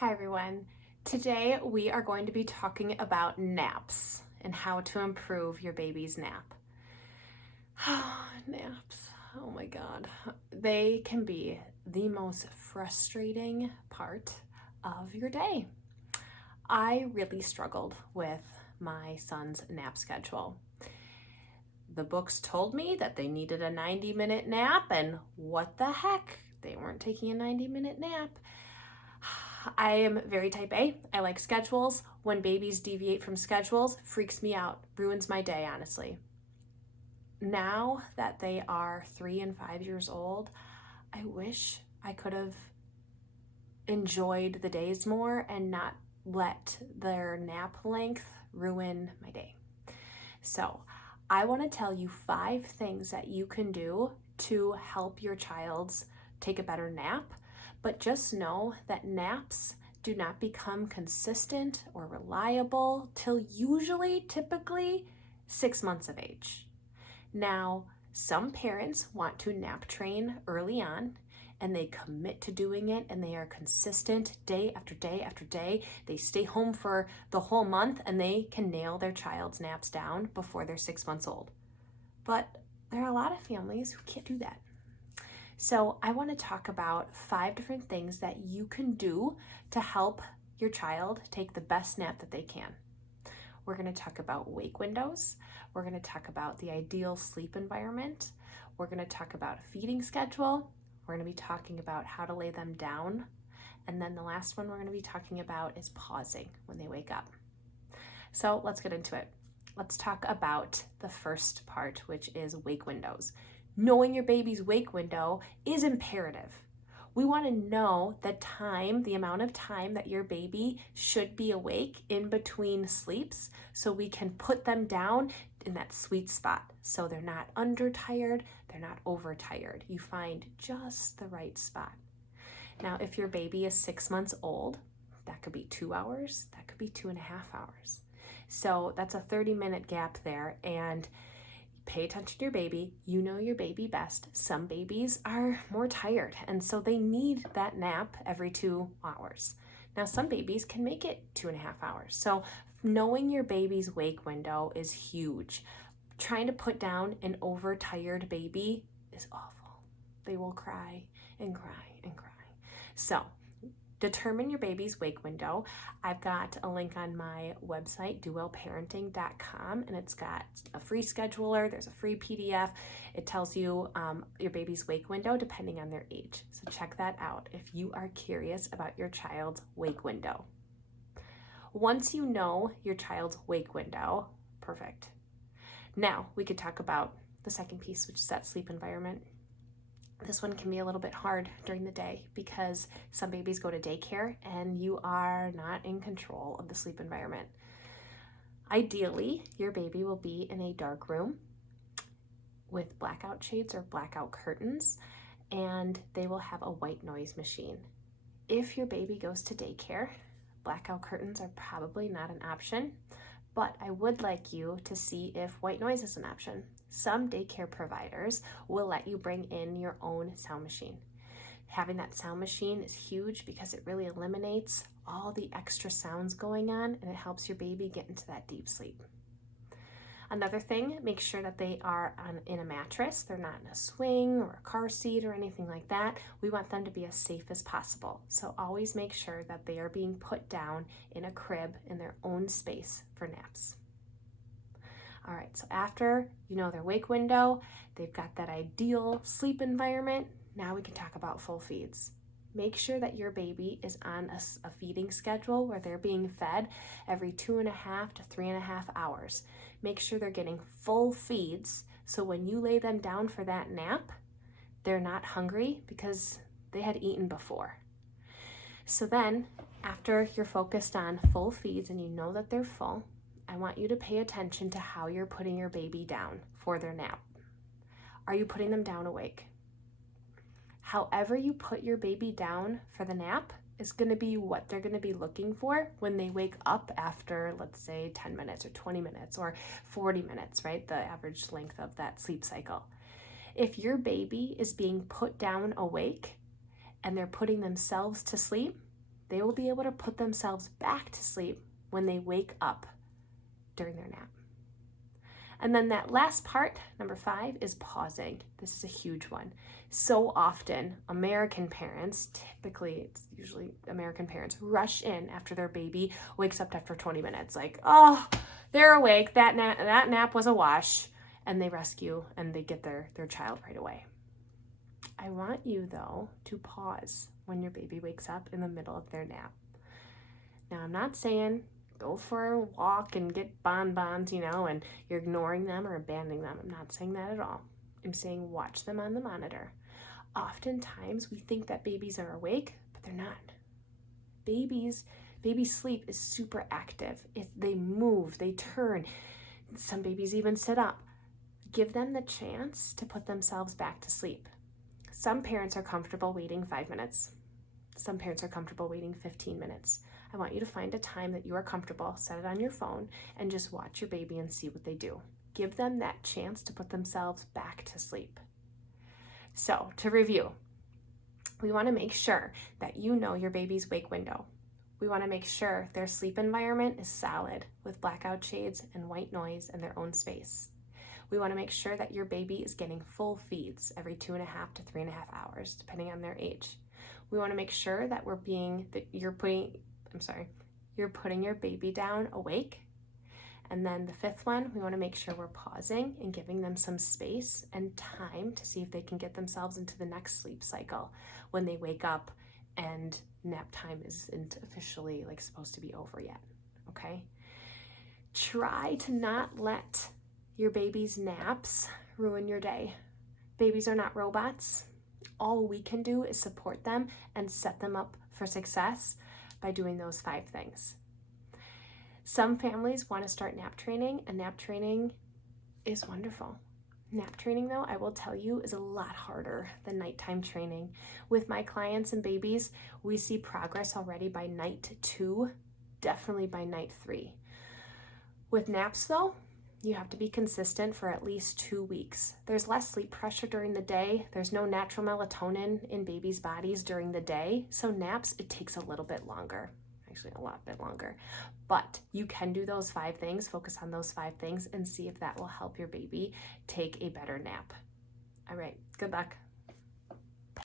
Hi everyone. Today we are going to be talking about naps and how to improve your baby's nap. Naps. Oh my God. They can be the most frustrating part of your day. I really struggled with my son's nap schedule. The books told me that they needed a 90-minute nap, and what the heck? They weren't taking a 90-minute nap. I am very type A. I like schedules. When babies deviate from schedules, freaks me out, ruins my day, honestly. Now that they are 3 and 5 years old, I wish I could have enjoyed the days more and not let their nap length ruin my day. So, I want to tell you 5 things that you can do to help your child's take a better nap. But just know that naps do not become consistent or reliable till typically 6 months of age. Now, some parents want to nap train early on and they commit to doing it and they are consistent day after day after day. They stay home for the whole month and they can nail their child's naps down before they're 6 months old. But there are a lot of families who can't do that. So I want to talk about 5 different things that you can do to help your child take the best nap that they can. We're going to talk about wake windows. We're going to talk about the ideal sleep environment. We're going to talk about a feeding schedule. We're going to be talking about how to lay them down. And then the last one we're going to be talking about is pausing when they wake up. So let's get into it. Let's talk about the first part, which is wake windows. Knowing your baby's wake window is imperative. We want to know the amount of time that your baby should be awake in between sleeps so we can put them down in that sweet spot. So they're not undertired, they're not overtired. You find just the right spot. Now, if your baby is 6 months old, that could be 2 hours, that could be 2.5 hours. So that's a 30-minute gap there, and pay attention to your baby. You know your baby best. Some babies are more tired, and so they need that nap every 2 hours. Now, some babies can make it 2.5 hours. So knowing your baby's wake window is huge. Trying to put down an overtired baby is awful. They will cry and cry and cry. So determine your baby's wake window. I've got a link on my website, dowellparenting.com, and it's got a free scheduler. There's a free PDF. It tells you your baby's wake window depending on their age. So check that out if you are curious about your child's wake window. Once you know your child's wake window, perfect. Now we could talk about the second piece, which is that sleep environment. This one can be a little bit hard during the day because some babies go to daycare and you are not in control of the sleep environment. Ideally, your baby will be in a dark room with blackout shades or blackout curtains, and they will have a white noise machine. If your baby goes to daycare, blackout curtains are probably not an option, but I would like you to see if white noise is an option. Some daycare providers will let you bring in your own sound machine. Having that sound machine is huge because it really eliminates all the extra sounds going on and it helps your baby get into that deep sleep. Another thing, make sure that they are in a mattress. They're not in a swing or a car seat or anything like that. We want them to be as safe as possible. So always make sure that they are being put down in a crib in their own space for naps. All right, so after you know their wake window, they've got that ideal sleep environment, now we can talk about full feeds. Make sure that your baby is on a feeding schedule where they're being fed every 2.5 to 3.5 hours. Make sure they're getting full feeds so when you lay them down for that nap, they're not hungry because they had eaten before. So then, after you're focused on full feeds and you know that they're full, I want you to pay attention to how you're putting your baby down for their nap. Are you putting them down awake? However you put your baby down for the nap is going to be what they're going to be looking for when they wake up after, let's say, 10 minutes or 20 minutes or 40 minutes, right? The average length of that sleep cycle. If your baby is being put down awake and they're putting themselves to sleep, they will be able to put themselves back to sleep when they wake up during their nap. And then that last part, number 5, is pausing. This is a huge one. So often, American parents, typically it's usually American parents, rush in after their baby wakes up after 20 minutes. Like, oh, they're awake, that nap was a wash, and they rescue and they get their child right away. I want you, though, to pause when your baby wakes up in the middle of their nap. Now, I'm not saying go for a walk and get bonbons, and you're ignoring them or abandoning them. I'm not saying that at all. I'm saying watch them on the monitor. Oftentimes, we think that babies are awake, but they're not. Baby sleep is super active. They move, they turn. Some babies even sit up. Give them the chance to put themselves back to sleep. Some parents are comfortable waiting 5 minutes. Some parents are comfortable waiting 15 minutes. I want you to find a time that you are comfortable, set it on your phone, and just watch your baby and see what they do. Give them that chance to put themselves back to sleep. So, to review, we want to make sure that you know your baby's wake window. We want to make sure their sleep environment is solid with blackout shades and white noise and their own space. We want to make sure that your baby is getting full feeds every 2.5 to 3.5 hours, depending on their age. We want to make sure that you're putting your baby down awake. And then the 5th one, we want to make sure we're pausing and giving them some space and time to see if they can get themselves into the next sleep cycle when they wake up and nap time isn't officially supposed to be over yet, okay? Try to not let your baby's naps ruin your day. Babies are not robots. All we can do is support them and set them up for success by doing those 5 things. Some families want to start nap training, and nap training is wonderful. Nap training, though, I will tell you, is a lot harder than nighttime training. With my clients and babies, we see progress already by night 2, definitely by night 3. With naps, though, you have to be consistent for at least 2 weeks. There's less sleep pressure during the day. There's no natural melatonin in babies' bodies during the day. So naps, it takes a little bit longer, actually a lot bit longer. But you can do those 5 things, focus on those 5 things, and see if that will help your baby take a better nap. All right, good luck.